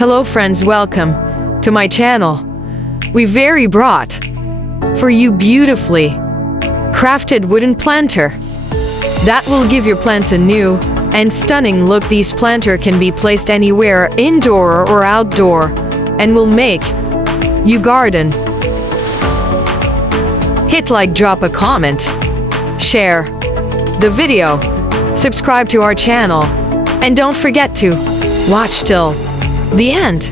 Hello friends, welcome to my channel. We very brought for you beautifully crafted wooden planter that will give your plants a new and stunning look. These planter can be placed anywhere, indoor or outdoor, and will make you garden. Hit like, drop a comment, share the video, subscribe to our channel, and don't forget to watch till the end.